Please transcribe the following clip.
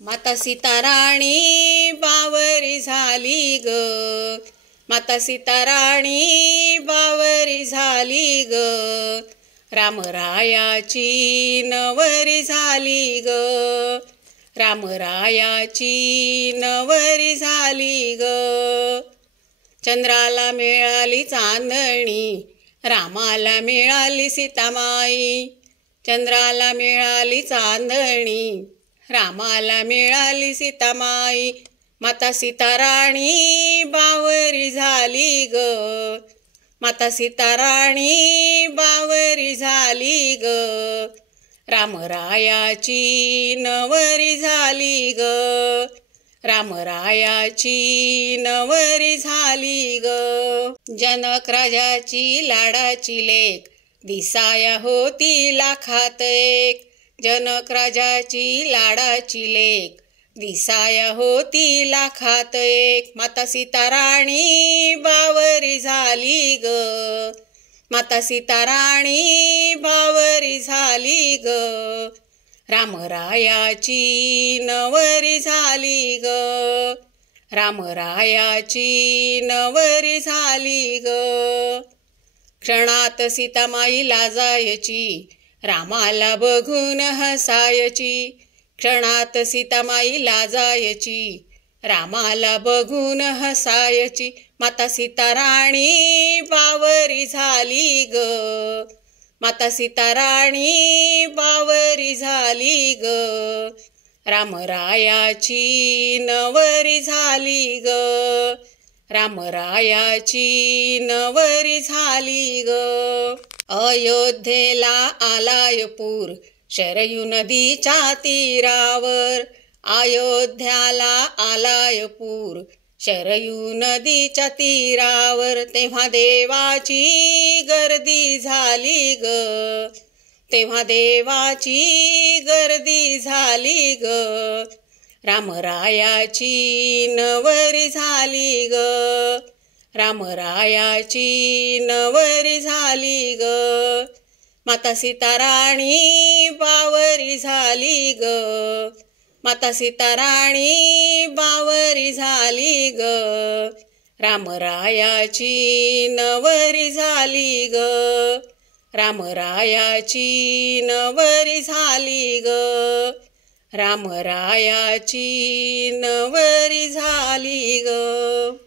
माता सीताराणी बावरी झाली ग, माता सीताराणी बावरी झाली ग, रामरायाची नवरी झाली ग, रामरायाची नवरी झाली ग। चंद्राला मिळाली चांदणी, रामाला मिळाली सीतामाई, चंद्राला मिळाली चांदणी, रामाला मिळाली सीतामाई। माता सीताराणी बावरी झाली ग, माता सीताराणी बावरी झाली ग, रामरायाची नवरी झाली ग, रामरायाची नवरी झाली ग। जनक राजाची लाडाची लेक, दिसाया होती लाखात एक, जनक राजाची लाडाची लेक, दिसाया होती लाखात एक। माता सीताराणी बावरी झाली ग, माता सीताराणी बावरी झाली ग, रामरायाची नवरी झाली ग, रामरायाची नवरी झाली ग। क्षणात सीतामाई लाजायची, रामाला बघून हसायची, क्षणात सीतामाई लाजायची, रामाला बघून हसायची। माता सीताराणी बावरी झाली ग, माता सीताराणी बावरी झाली ग, रामरायाची नवरी झाली ग, रामरायाची नवरी झाली ग। अयोध्येला आलाय पूर, शरयू नदीच्या तीरावर, अयोध्याला आलाय पूर, शरयू नदीच्या तीरावर। तेव्हा देवाची गर्दी झाली ग, तेव्हा देवाची गर्दी झाली ग, रामरायाची नवरी झाली ग, रामरायाची नवरी झाली ग। माता सीताराणी बावरी झाली ग, माता सीताराणी बावरी झाली ग, रामरायाची नवरी झाली ग, रामरायाची नवरी झाली ग, रामरायाची नवरी झाली ग।